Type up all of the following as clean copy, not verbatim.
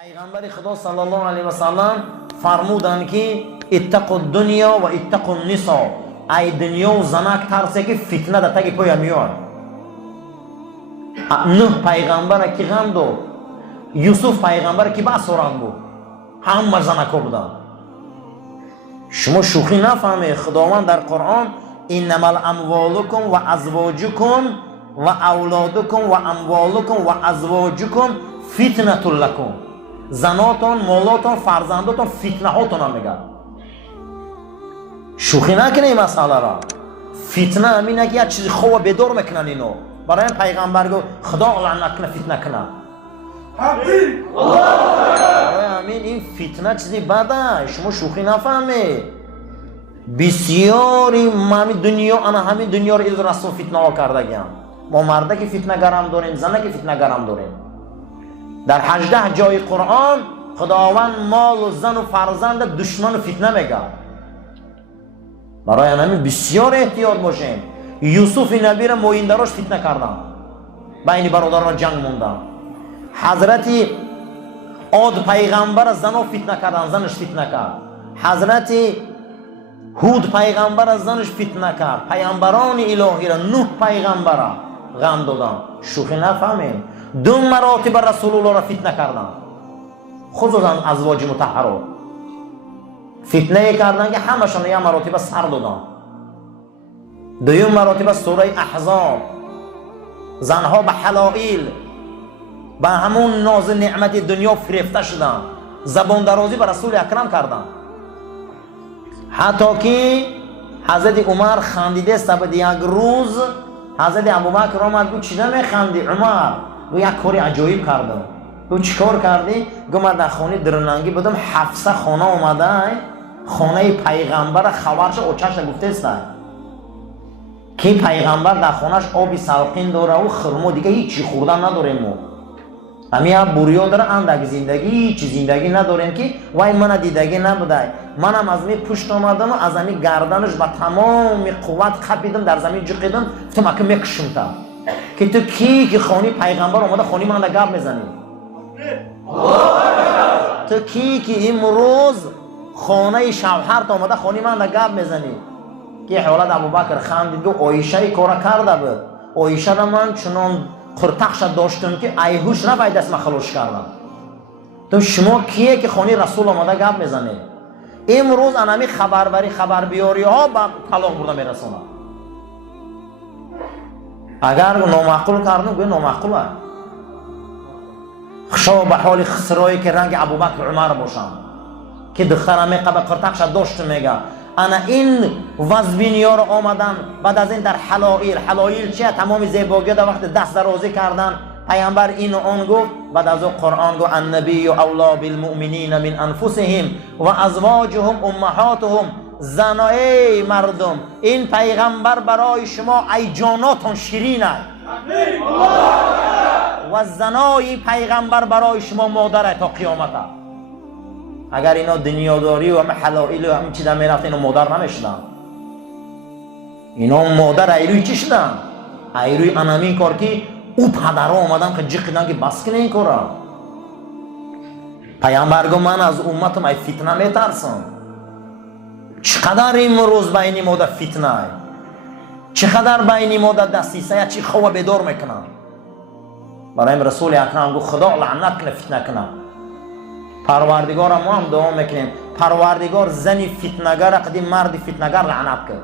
پیغمبر خدا صلی الله علیه و سلم فرمودند که اتقوا الدنیا و اتقوا النساء، ای دنیا و زنک ترسه که فتنه در تگ پای میاد. نوح پیغمبر کی غم دو، یوسف پیغمبر کی با سوران بود، همه زنکا بودن. شما شوخی نفهمه. خداوند در قرآن انما الاموالکم و ازواجکم و اولادکم و اموالکم و ازواجکم فتنه لکم، زناتون، مالاتون، فرزنداتون فتنه هاتون هم میگه. شوخی نکنه این مسئله را. فتنه همینه که یک چیزی خوب بدور میکنن اینو. برای پیغمبر گفت خدا لعنت کنه فتنه کنه. برای همین این فتنه چیزی بده. شما شوخی نفهمه. بسیاری همین دنیا، انا همین دنیا رو از رسول فتنه ها کرده گیم. ما مرده که فتنه گرم داریم، زنه که فتنه گرم داریم. در 18 جای قرآن خداوند مال و زن و فرزند دشمن و فتنه میگه. برای همین بسیار احتیاط باشیم. یوسف نبی را مویندراش فتنه کردن، بین برادران جنگ موندن. حضرت عاد پیغمبر زن و فتنه کردن، زنش فتنه کرد. حضرت هود پیغمبر از زنش فتنه کرد. پیغمبران الهی را، نوح پیغمبر را غم دادن. شوخی نفهمیم. 2 مراتب رسول الله را فتنه کردن، خصوصا ازواج مطهرات فتنه کردن که همشان یک مراتب سر دادن. 2 مراتب سوره احزاب زنها به حلائل به همون ناز نعمت دنیا فریفته شدن، زبان درازی به رسول اکرم کردن. حتی که حضرت عمر خندیده است. بعد یک روز حضرت ابوبکر آمد گفت چرا میخندی عمر؟ گفت یک کاری عجایب کردم. گفت چیکار کردی؟ گفت من در خانه درنگی بودم، 700 خانه اومده، خانه پیغمبر خبرش اوچش گفته است که پیغمبر در خانهش آبی سلقین داره و خرما، دیگه هیچی خوردن نداریم. ما همین بوریا داره، اندک زندگی هیچ زندگی نداریم که وای من دیدگی نبوده. منم از می پشت آمدم و از همین گردنش با تمام قوت خپیدم، در زمین جقیدم، گفتم اگه میکشم تا که تو کی که خانی پیغمبر اومده خانی من گپ میزنی؟ تو کی که امروز خانه شوهرت اومده خانی من گپ میزنی؟ که حالت ابوبکر خندید و عایشه کارا کرده بود. عایشه را من چنان قرتخش داشتم که ایهوش را باید دست خلوش کردم. تو شما کیه که خانی رسول اومده گپ میزنی؟ امروز انمی خبربری خبر بیاری ها با طلاق برده میرسونه. اگر نامعقول کردن گوی نامعقوله. خشا به حال خسرایی که رنگ ابوبکر عمر باشم که دخترمی قبل قرتخش داشت میگه انا این وزبینیا رو آمدن بعد از این در حلائل چیه؟ تمام زیباگی در وقت دست درازی کردن. پیامبر این و آن گفت. بعد از اون قرآن گفت النبی اولی بالمؤمنین من انفسهم و ازواجهم امهاتهم. زنای مردم، این پیغمبر برای شما ای جاناتون شیرینه و زنای پیغمبر برای شما مادره تا قیامت. اگر اینا دنیاداری و همه حلائل و همه چی در میرفت اینا مادر نمیشدن. اینا مادر ایروی چی شدن؟ ایروی انامین کار که او پدرها آمدن که جقیدن که بس کنه این کارا. پیامبر گفت من از امتم ای فتنه میترسم. چقدر امروز بین ما در فتنه، چقدر بین ما در دستیسه چی خواه بدار میکنن. برای رسول اکرم گفت خدا لعنت کنه فتنه کنه. پروردگار ما هم دعا میکنیم پروردگار زنی فتنه‌گر قدیم مرد فتنه‌گر لعنت کرد.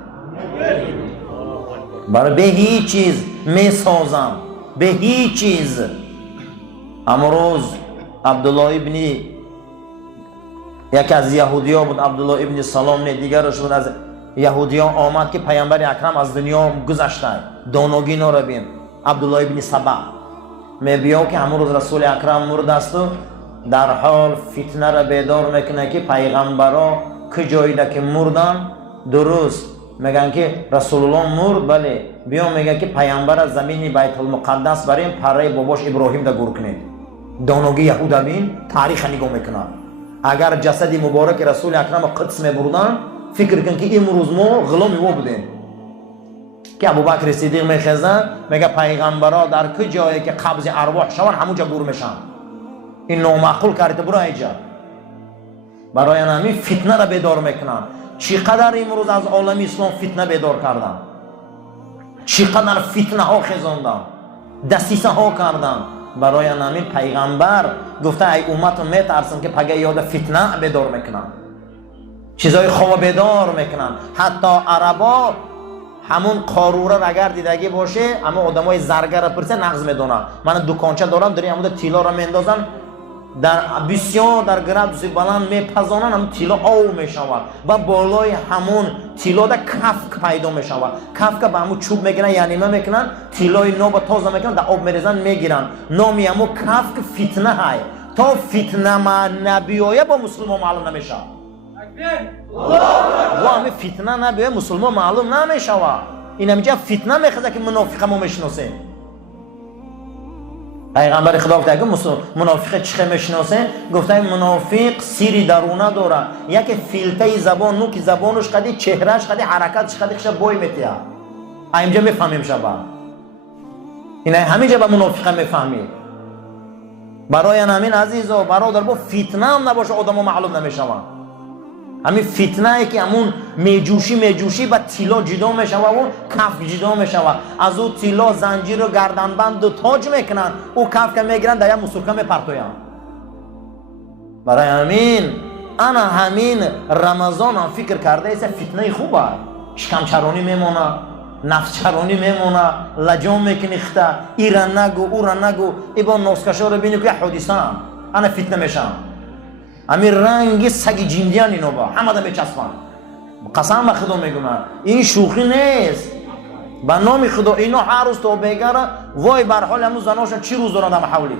برای به هیچ چیز میسازم، به هیچ چیز. امروز عبدالله ابن یکی از یهودیان بود، عبدالله ابن سلام نه دیگرش بود، از یهودیان آمد که پیامبر اکرم از دنیا گذشته، دانوگی نو بین. عبدالله ابن سبا میبیا که امروز رسول اکرم مرد است و در حال فتنه را بیدار میکنه که پیغمبرا که جایی ده که مردن درست میگن که رسول الله مرد، بله بیا میگه که پیغمبر از زمین بیت المقدس بریم پره باباش ابراهیم ده گور کنید. دانوگی یهود بین تاریخ نگاه میکنن. اگر جسد مبارک رسول اکرم قدس میبردن فکر کن که امروز ما غلامی او بودیم. که ابوبکر صدیق میخزن میگه پیغمبرا در که جایی که قبض ارواح شون همونجا گور میشن. این نامعقول کردی برو اینجا. برای همین فتنه را بیدار میکنن. چقدر امروز از عالم اسلام فتنه بیدار کردن، چقدر فتنه ها خزاندن، دسیسه ها کردن. برای همین پیغمبر گفته ای امت میترسم که پگه یاد فتنه بیدار میکنن، چیزای خواب بیدار میکنن. حتی عربا همون قاروره را اگر دیدگی باشه اما آدمای زرگر پرسه نغز میدونن. من دکانچه دارم در همون تیلا را میندازن در بسیار در گرادوس بلند میپزانن، هم تیلا آو میشود و بالای همون تیلا در کفک پیدا میشود. کفک به همون چوب میگیرن یعنی ما میکنن تیلای نو با تازه میکنن در آب میریزن میگیرن. نامی همون کفک فتنه های. تا فتنه ما نبیایه با مسلمان معلوم نمیشه. و همین فتنه نبیایه مسلمان معلوم نمیشه. این همیجا فتنه میخواد که منافق ما میشناسه. پیغمبر خدا گفته اگه منافق چخه میشناسه گفته منافق سیری درونه داره. یکی فیلته زبان نو که زبانش قدی چهرهش قدی حرکتش قدی خش بوی میتیه. اینجا میفهمیم شبا. این همینجا با منافق میفهمیم. برای همین عزیزا برادر با فتنه هم نباشه آدمو معلوم نمیشه. همین فتنه ای که همون میجوشی با تیلا جدا میشه و اون کف جدا میشه و از اون تیلا زنجیر و گردنبند و تاج میکنن او کف که میگیرن در یک مسلکه میپرتوین. برای همین انا همین رمضان هم فکر کرده ایسه فتنه خوبه، شکم چرانی میمونه، نفس چرانی میمونه، لجام میکنیخته، ایران نگو اوران نگو. ای با ناسکشا رو بینی که حدیثه هم انا فتنه میشم. همین رنگی سگی جیندیان اینو با همه دا میچسبن. قسم به خدا میگم این شوخی نیست. به نام خدا اینو هر روز تو بگره وای بر حال همون زناشون چی روز دارن در حولی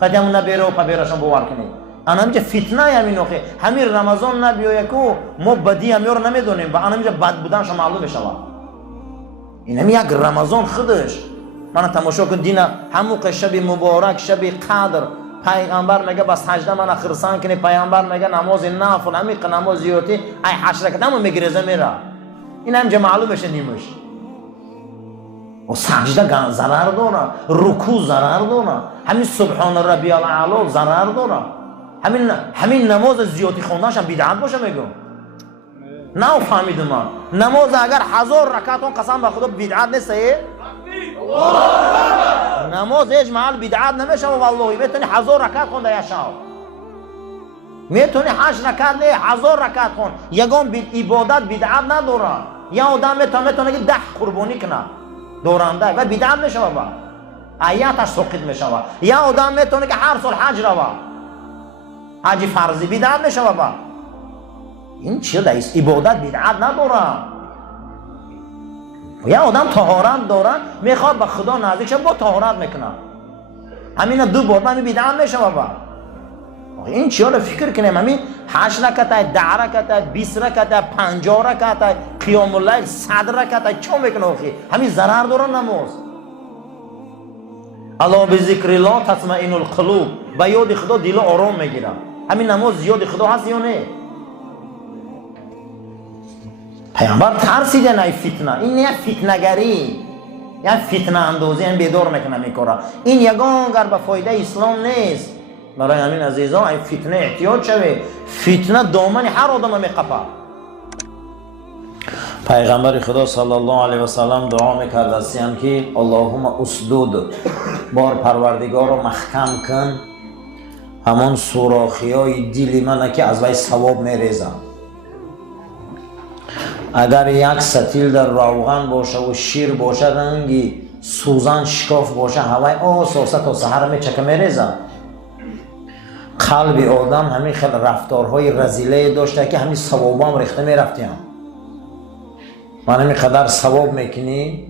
قد همون نبیره و پبیرشون باور کنی. انا میگه فتنه همین نوخه همین رمضان نبیایه که ما بدی همی رو نمیدونیم و انا میگه بد بودنش معلوم بشه. این همی یک رمضان خودش من تماشا کن دین همون شب مبارک شب قدر پیغمبر میگه بس سجده من خرسان کنی. پیغمبر میگه نماز نافل همین نماز زیوتی ای 8 رکعت هم میگریزه میره. این هم معلوم بشه نیمش. و سجده ضرر داره، رکوع ضرر داره، همین سبحان ربی الاعلی ضرر داره. همین نماز زیوتی خوندنش هم بدعت باشه میگم. نه فهمیدم من نماز اگر 1000 رکعت اون قسم به خدا بدعت نیست. نماز هیچ محل بدعت نمیشه والله. میتونی 1000 رکعت خونده یا شب، میتونی 8 رکعت نه 1000 رکعت خون. یگان عبادت بدعت نداره. یا آدم میتونه که 10 قربانی کنه دورنده و بدعت میشه بابا، آیاتش سقط میشه. یا آدم میتونه که هر سال حج روه، حج فرضی بدعت میشه بابا. این چیه دایست؟ عبادت بدعت نداره. یا آدم طهارت داره میخواد به خدا نزدیک شه با طهارت میکنه. همین دو بار همین بدعت میشه بابا. این چیه رو فکر کنیم؟ همین 8 رکعت 10 رکعت 20 رکعت 50 رکعت قیام اللیل 100 رکعت چون میکنه آخی؟ همین ضرر داره نماز. الا بذکر الله تطمئن القلوب. با یاد خدا دل آرام میگیره. همین نماز یاد خدا هست یا نه؟ پیامبر ترسیده نه فتنه. این نه فتنه‌گری یا فتنه اندازی هم بیدار میکنه میکاره. این یگان گر به فایده اسلام نیست. برای همین عزیزان این فتنه احتیاط شوه. فتنه دامن هر آدم میقپه. پیغمبر خدا صلی الله علیه و سلم دعا میکرد هستیم که اللهم اسدود بار پروردگار رو محکم کن همون سوراخی های دل من که از وی ثواب میریزم. اگر یک ستیل در روغن باشه و شیر باشه رنگی سوزن شکاف باشه هوای آساسه تا سحر میچکه میریزه. قلب آدم همین خیلی رفتارهای رزیله داشته که همین ثواب هم ریخته میرفتیم. من همین قدر ثواب میکنی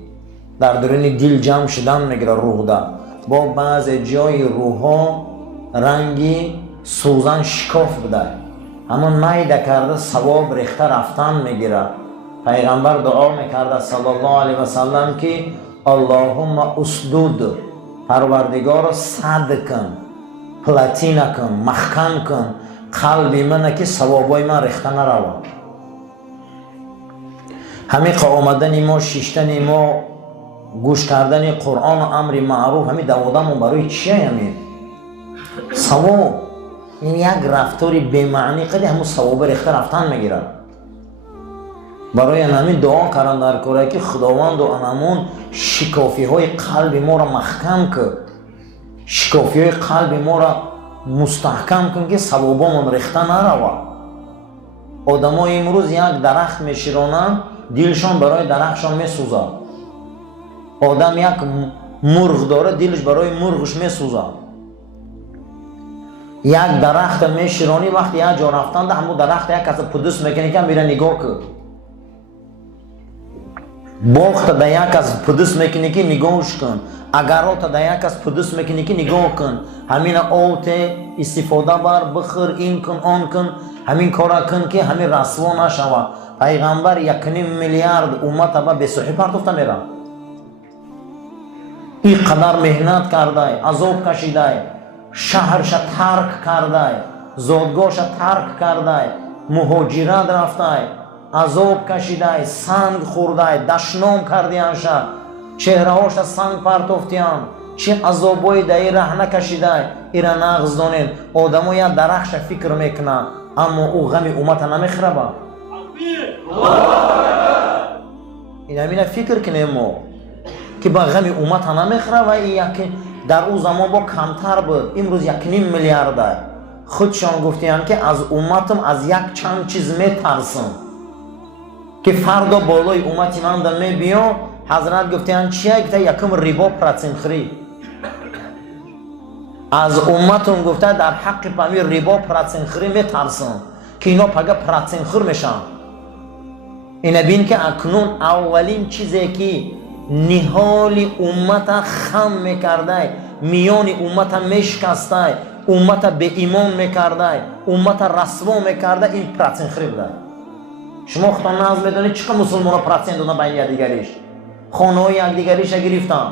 در درون دل جمع شدن میگیره روح دا. با بعض جای روح ها رنگی سوزن شکاف بده همون میده کرده ثواب ریخته رفتن میگیره. پیغمبر دعا میکرده صلی الله علیه و سلم که اللهم اسدود پروردگار صد کن پلاتینا کن محکم کن قلبی من که ثوابای من ریخته نروه. همین آمدن ما شیشتن ما گوش کردن قرآن و امر معروف همین دوادمون برای چیه؟ همین ثواب این یک رفتاری به معنی قدی همون ثواب ریخته رفتن میگیره. برای همین دعا کردم در کوره که خداوند و انمون شکافی های قلب ما را محکم کرد، شکافی های قلب ما را مستحکم کن که ثوابمون ریخته نروه. آدم ها امروز یک درخت میشیرانند، دلشان برای درختشان میسوزه. آدم یک مرغ داره، دلش برای مرغش میسوزه. یک درخت میشیرانی وقتی یک جا رفتن ده همون درخت یک کس پدوس میکنه که میره نگاه کن. باغ تا ده یک کس پدوس میکنه که نگاهش کن. اگر تا ده یک کس پدوس میکنه که نگاه کن. همین آوت استفاده بر بخور، این کن آن کن، همین کارا کن که همین رسوا نشوه. پیغمبر 1.5 میلیارد امت با بسوحی پرتفته میره. این قدر مهنت کرده، عذاب کشیده، شهرش ترک کرده، زادگاهش ترک کرده، مهاجرت رفته، عذاب کشیده، سنگ خورده، دشنام کردیانش، چهره هاش سنگ پرتفتیان، چه عذابای دایی رهنه کشیده. ایره نغز دانین آدم ها یک درخش فکر میکنه اما او غم امت نمیخوره. این همین فکر کنیم ما که با غم امت نمیخوره و این در او زمان با کمتر بود. امروز 1.5 میلیارد خودشان گفتیان که از امتم از یک چند چیز میترسم که فردا بالای امتی من در میبیام. حضرت گفتیان چیه؟ گفته یکم ریبا پراتسینخری. از امتم گفته در حق پامی ریبا پراتسینخری میترسم که اینا پگه پراتسینخر میشن. اینا بین که اکنون اولین چیزی که نهال امت خم میکرده، میان امت میشکسته، امت به ایمان میکرده، امت رسوا میکرده، این پراتسینخری بوده. شما خودتان ناز میدونید چقدر مسلمان ها پراتسین دادن بین یکدیگریش. خانه های یکدیگریش گرفتن،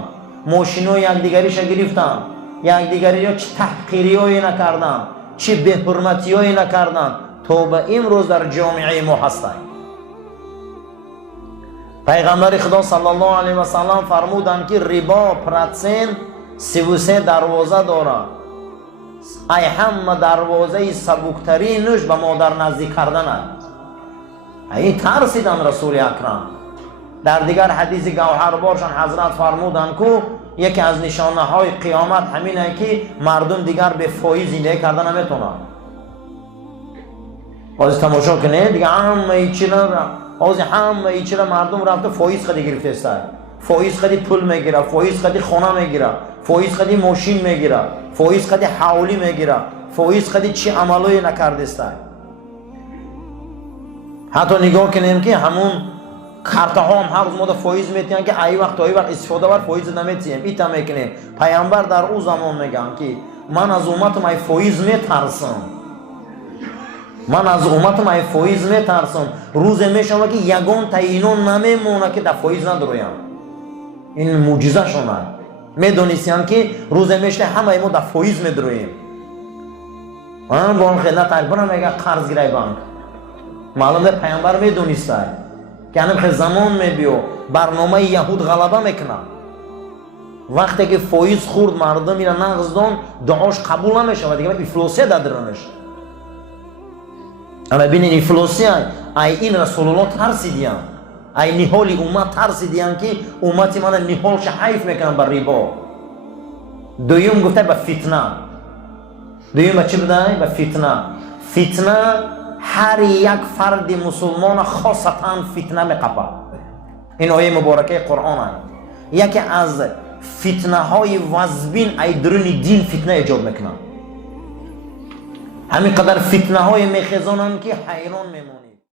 ماشین های یکدیگریش گرفتن، یکدیگری ها چه تحقیری هایی نکردن، چه به‌حرمتی هایی نکردن تا به امروز در جامعه ما هستند. پیغمبر خدا صلی الله علیه و سلم فرمودند که ربا پراتسین 33 دروازه دارد. ای همه دروازه سبکترینش به مادر نزدیک کردن است. این ترسیدن رسول اکرم. در دیگر حدیث گوهربارشان حضرت فرمودند که یکی از نشانه های قیامت همینه که مردم دیگر به فایز زندگی کردن نمیتونن. باز تماشا کنه دیگه همه ایچی را مردم رفته فایز خدی گرفته است. فایز خدی پول میگیره، فایز خدی خانه میگیره، فایز خدی ماشین میگیره، فایز خدی حولی میگیره، فایز خدی چی عملوی نکرده است. حتی نگاه کنیم که همون کارت ها هم هر روز ما دا فایز میتیم که ای وقت استفاده بر فایز نمیتیم. ایتا میکنیم. پیامبر در او زمان میگن که من از امتم ای فایز میترسم. من از امتم ای فایز میترسم. روز میشم که یگان تایینون نمیمونه که در فایز ندرویم. این معجزه شونه. میدونیستیم که روز میشه همه ما در فایز میدرویم. من با اون خدمت تقریبا میگه قرض گیرای بانک. معلوم ده پیامبر میدونیسته که همین زمان میبیو برنامه یهود غلبه میکنه. وقتی که فایز خورد مردم میره نغز دان دعاش قبول نمیشه و دیگه افلاسی دادرنش. اما ببینید افلاسی ای این رسول الله ترسیدیم، ای نهال امت ترسیدیم که امتی من نهالش حیف میکنن بر ریبا. دویم گفته به فتنه. دویم به چی بوده؟ به فتنه. فتنه هر یک فرد مسلمان خاصتا فتنه میقپه. این آیه مبارکه قرآن است. یکی از فتنه های وزبین ای درون دین فتنه ایجاد میکنن. همین قدر فتنه های میخزانن که حیران میمونی.